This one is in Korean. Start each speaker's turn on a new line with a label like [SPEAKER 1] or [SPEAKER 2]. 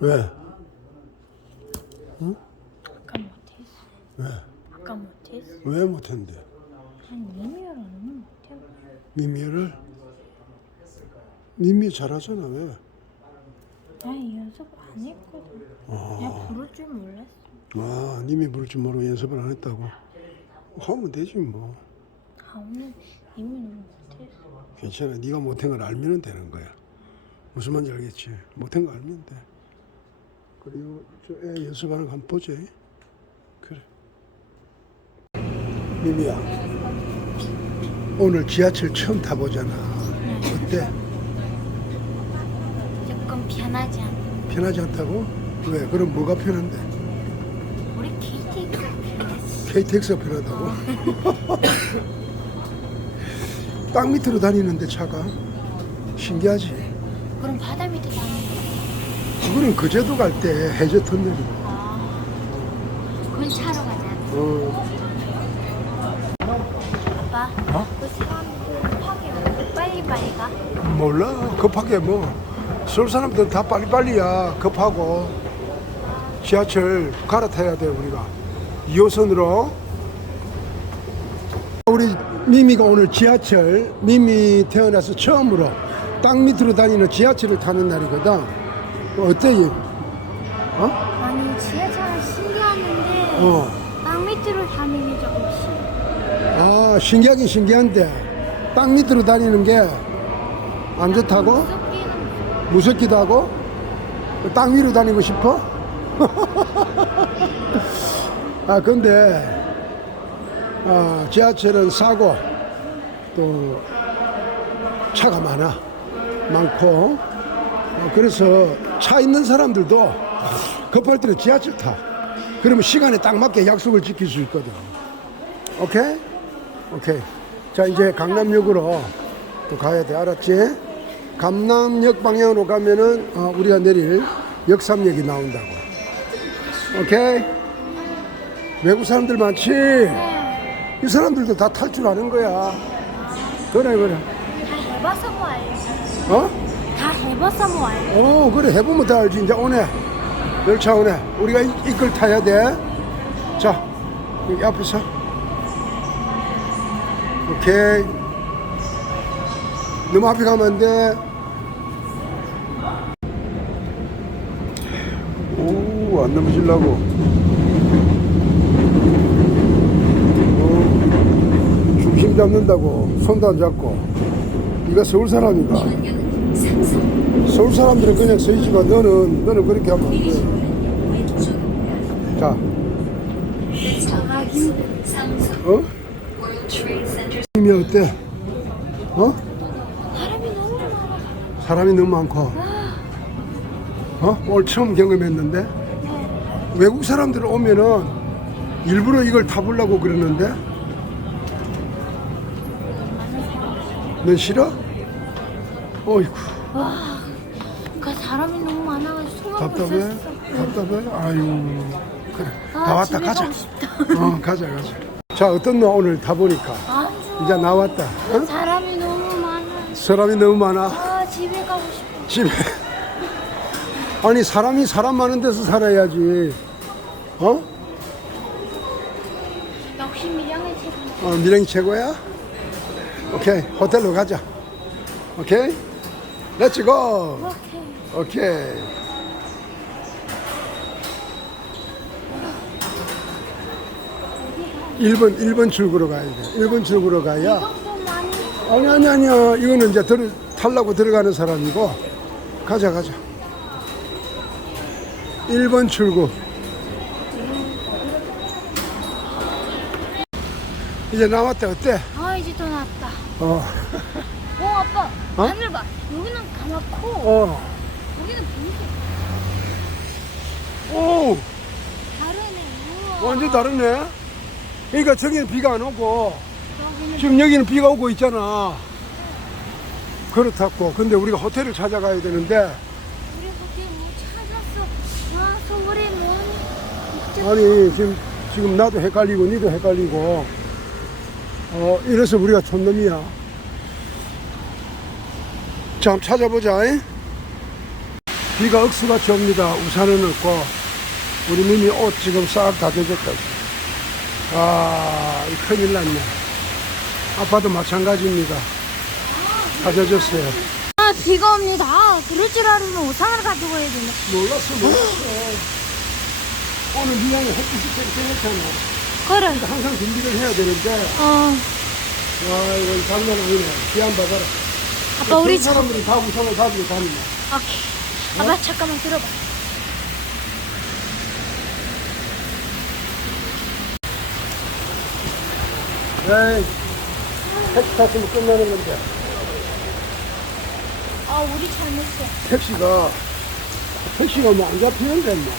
[SPEAKER 1] 왜?
[SPEAKER 2] 아까 못했어.
[SPEAKER 1] 왜?
[SPEAKER 2] 아까 못했어.
[SPEAKER 1] 왜 못했는데?
[SPEAKER 2] 아니 미미랑은 못해.
[SPEAKER 1] 미미를? 미미 잘하잖아 왜?
[SPEAKER 2] 나 연습 안 했거든. 그냥 부를 줄 몰랐어.
[SPEAKER 1] 아 님이 부를 줄 모르고 연습을 안 했다고? 하면 되지 뭐
[SPEAKER 2] 다음에 미미는 못했어.
[SPEAKER 1] 괜찮아 네가 못한 걸 알면 되는 거야 무슨 말인지 알겠지? 못한 거 알면 돼 그리고 저 애 연습하는 거 한번 보자 그래 미미야 오늘 지하철 처음 타보잖아 어때?
[SPEAKER 2] 조금 편하지 않아.
[SPEAKER 1] 편하지 않다고? 왜? 그럼 뭐가 편한데?
[SPEAKER 2] 우리 KTX 편했어.
[SPEAKER 1] KTX가 편하다고? 땅 밑으로 다니는데 차가 신기하지?
[SPEAKER 2] 그럼 바다 밑에 다니는 거.
[SPEAKER 1] 그거는 거제도 갈 때 해저 터널이고
[SPEAKER 2] 그건 차로 가자.
[SPEAKER 1] 어,
[SPEAKER 2] 아빠.
[SPEAKER 1] 어?
[SPEAKER 2] 그 사람들 급하게 빨리빨리 가.
[SPEAKER 1] 몰라 급하게 뭐 서울 사람들은 다 빨리빨리야 급하고 지하철 갈아타야 돼 우리가 2호선으로 우리 미미가 오늘 지하철 미미 태어나서 처음으로 땅 밑으로 다니는 지하철을 타는 날이거든 어때 얘? 어?
[SPEAKER 2] 아니 지하철은 신기하는데
[SPEAKER 1] 어.
[SPEAKER 2] 땅 밑으로 다니기 조금 싫어.
[SPEAKER 1] 아 신기하긴 신기한데 땅 밑으로 다니는 게 안 좋다고?
[SPEAKER 2] 무섭기는
[SPEAKER 1] 무섭기도 하고 땅 위로 다니고 싶어? 아 근데 아, 지하철은 싸고 또 차가 많아 많고 어, 그래서 차 있는 사람들도 급할 때는 지하철 타 그러면 시간에 딱 맞게 약속을 지킬 수 있거든 오케이? 오케이 자 이제 강남역으로 또 가야 돼 알았지? 강남역 방향으로 가면은 어, 우리가 내릴 역삼역이 나온다고 오케이? 외국 사람들 많지? 이 사람들도 다 탈 줄 아는 거야 그래 그래
[SPEAKER 2] 다 해봐서 뭐 알지.
[SPEAKER 1] 어?
[SPEAKER 2] 다 해봐서 뭐 알지.
[SPEAKER 1] 어 그래. 해보면 다 알지. 이제 오네. 열차 오네. 우리가 이, 이걸 타야 돼자 여기 앞에서. 오케이. 너무 앞에 가면 안돼. 오안 넘어지려고. 오, 중심 잡는다고. 손도 안 잡고. 네가 서울 사람인가 서울 사람들은 그냥 서 있지만 너는 너는 그렇게 하면 안 돼. 자, 어? 힘이 어때? 어?
[SPEAKER 2] 사람이 너무 많아.
[SPEAKER 1] 사람이 너무 많고. 어? 오늘 처음 경험했는데 외국 사람들 오면은 일부러 이걸 타보려고 그러는데 넌 싫어? 어이구
[SPEAKER 2] 그 사람이 너무 많아가지고 숨어
[SPEAKER 1] 답답해?
[SPEAKER 2] 붙었어.
[SPEAKER 1] 답답해? 아유 그래 다
[SPEAKER 2] 아,
[SPEAKER 1] 왔다
[SPEAKER 2] 집에
[SPEAKER 1] 가자
[SPEAKER 2] 가고 싶다.
[SPEAKER 1] 어 가자 가자 자너 오늘 다 보니까
[SPEAKER 2] 아,
[SPEAKER 1] 이제 나왔다 어?
[SPEAKER 2] 사람이 너무 많아.
[SPEAKER 1] 사람이 너무 많아
[SPEAKER 2] 아, 집에 가고 싶어.
[SPEAKER 1] 집에 아니 사람이 사람 많은 데서 살아야지 어?
[SPEAKER 2] 역시 미량의 최고.
[SPEAKER 1] 어 밀양이 최고야? 오케이 호텔로 가자 오케이 렛츠고
[SPEAKER 2] 오케이.
[SPEAKER 1] 1번 1번 출구로 가야 돼 1번 출구로 가야. 아니 아니 아니야 이거는 이제 들, 타려고 들어가는 사람이고 가자 가자 1번 출구 이제 나왔다 어때?
[SPEAKER 2] 아, 이제 또 나왔다.
[SPEAKER 1] 어,
[SPEAKER 2] 어, 아빠.
[SPEAKER 1] 어?
[SPEAKER 2] 하늘 봐. 여기는 까맣고,
[SPEAKER 1] 어.
[SPEAKER 2] 여기는 분색.
[SPEAKER 1] 오
[SPEAKER 2] 다르네. 우와.
[SPEAKER 1] 완전 다르네 그러니까 저기는 비가 안 오고
[SPEAKER 2] 여기는
[SPEAKER 1] 지금 여기는 비가 오고 있잖아 그렇다고 근데 우리가 호텔을 찾아가야 되는데
[SPEAKER 2] 우리 그때 뭐 찾았어. 와, 서울에 너무.
[SPEAKER 1] 아니 지금 지금 나도 헷갈리고 니도 헷갈리고 어 이래서 우리가 촌놈이야 자 한번 찾아보자 잉? 비가 억수같이 옵니다. 우산은 없고 우리 님이 옷 지금 싹 다 젖었다. 아, 이 큰일 났네. 아빠도 마찬가지입니다. 다 젖었어요.
[SPEAKER 2] 아 비가 옵니다. 아, 그럴 줄 알으면 우산을 가지고 와야 된다.
[SPEAKER 1] 몰랐어, 몰랐어. 오늘 미양이 햇빛이 쨍쨍했잖아.
[SPEAKER 2] 그래.
[SPEAKER 1] 항상 준비를 해야 되는데,
[SPEAKER 2] 어
[SPEAKER 1] 와, 이건 장난 아니네. 비 안 받아라.
[SPEAKER 2] 아빠 우리.
[SPEAKER 1] 사람들이 다 우산을 가지고 다니네.
[SPEAKER 2] 오케이. 아빠 잠깐만 들어봐.
[SPEAKER 1] 에이, 택시 탔으면 끝나는 건데.
[SPEAKER 2] 아 우리 잘못했어.
[SPEAKER 1] 택시가, 택시가 뭐 안 잡히는데 뭐.